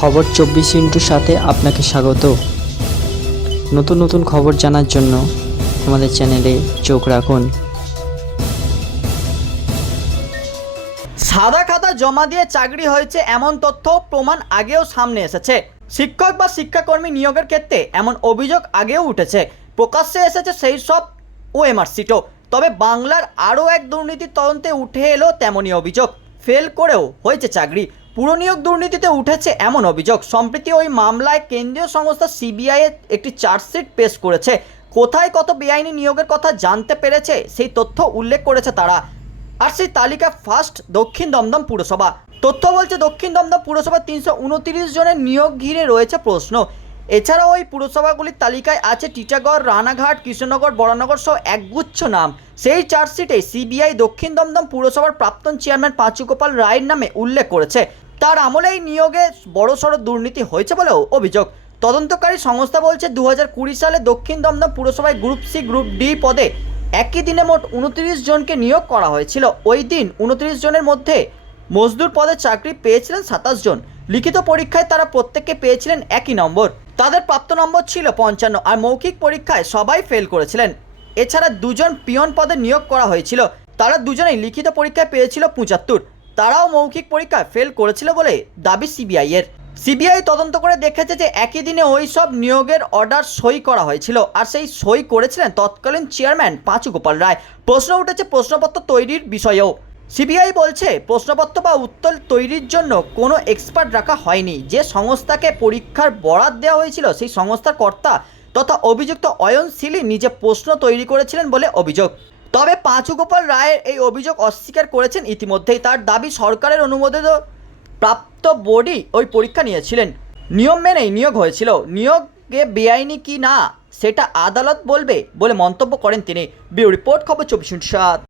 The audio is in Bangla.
খবর চব্বিশ ইন্টুর সাথে আপনাকে স্বাগত। নতুন নতুন খবর জানার জন্য আমাদের চ্যানেলে চোখ রাখুন। সাদা খাতা জমা দিয়ে চাকরি হয়েছে এমন তথ্য প্রমাণ আগেও সামনে এসেছে। শিক্ষক বা শিক্ষাকর্মী নিয়োগের ক্ষেত্রে এমন অভিযোগ আগেও উঠেছে। প্রকাশ্যে এসেছে সেই সব ওএমআর সিটও। তবে বাংলার আরও এক দুর্নীতির তদন্তে উঠে এলো তেমনই অভিযোগ। ফেল করেও হয়েছে চাকরি। পুরনিয়োগ দুর্নীতিতে উঠেছে এমন অভিযোগ। সম্প্রতি ওই মামলায় কেন্দ্রীয় সংস্থা সিবিআই একটি চার্জশিট পেশ করেছে। কোথায় কত বেআইনি নিয়োগের কথা জানতে পেরেছে সেই তথ্য উল্লেখ করেছে তারা। আর সেই তালিকা ফার্স্ট দক্ষিণ দমদম পুরসভা। তথ্য বলছে দক্ষিণ দমদম পুরসভা তিনশো উনতিরিশ জনের নিয়োগ ঘিরে রয়েছে প্রশ্ন। এছাড়াও ওই পুরসভাগুলির তালিকায় আছে টিটাগড়, রানাঘাট, কৃষ্ণনগর বরানগর সহ একগুচ্ছ নাম। সেই চার্জশিটে সিবিআই দক্ষিণ দমদম পুরসভার প্রাক্তন চেয়ারম্যান পাঁচুগোপাল রায়ের নামে উল্লেখ করেছে। তার আমলে এই নিয়োগে বড়সড় দুর্নীতি হয়েছে বলেও অভিযোগ। তদন্তকারী সংস্থা বলছে দু সালে দক্ষিণ দমদম পুরসভায় গ্রুপ সি, গ্রুপ ডি পদে একই দিনে মোট উনত্রিশ জনকে নিয়োগ করা হয়েছিল। ওই দিন উনত্রিশ জনের মধ্যে মজদুর পদে চাকরি পেয়েছিলেন সাতাশ জন। লিখিত পরীক্ষায় তারা প্রত্যেককে পেয়েছিলেন একই নম্বর। তাদের প্রাপ্ত নম্বর ছিল পঞ্চান্ন আর মৌখিক পরীক্ষায় সবাই ফেল করেছিলেন। এছাড়া দুজন পিয়ন পদে নিয়োগ করা হয়েছিল। তারা দুজনেই লিখিত পরীক্ষায় পেয়েছিল পঁচাত্তর। তারাও মৌখিক পরীক্ষায় ফেল করেছিল বলে দাবি সিবিআই এর। সিবিআই তদন্ত করে দেখেছে যে একই দিনে ওই সব নিয়োগের অর্ডার সই করা হয়েছিল আর সেই সই করেছিলেন তৎকালীন চেয়ারম্যান পাঁচু গোপাল রায়। প্রশ্ন উঠেছে প্রশ্নপত্র তৈরির বিষয়েও। সিবিআই বলছে, প্রশ্নপত্র বা উত্তর তৈরির জন্য কোনো এক্সপার্ট রাখা হয়নি। যে সংস্থাকে পরীক্ষার বরাদ দেওয়া হয়েছিল সেই সংস্থার কর্তা তথা অভিযুক্ত অয়ন সিলি নিজে প্রশ্ন তৈরি করেছিলেন বলে অভিযোগ। তবে পাঁচুগোপাল রায়ের এই অভিযোগ অস্বীকার করেছেন ইতিমধ্যেই। তার দাবি সরকারের অনুমোদিত প্রাপ্ত বোর্ডই ওই পরীক্ষা নিয়েছিলেন। নিয়ম মেনেই নিয়োগ হয়েছিল। নিয়োগে বেআইনি কি না, সেটা আদালত বলবে বলে মন্তব্য করেন তিনি। বিউ রিপোর্ট, খবর চব্বিশ সাত।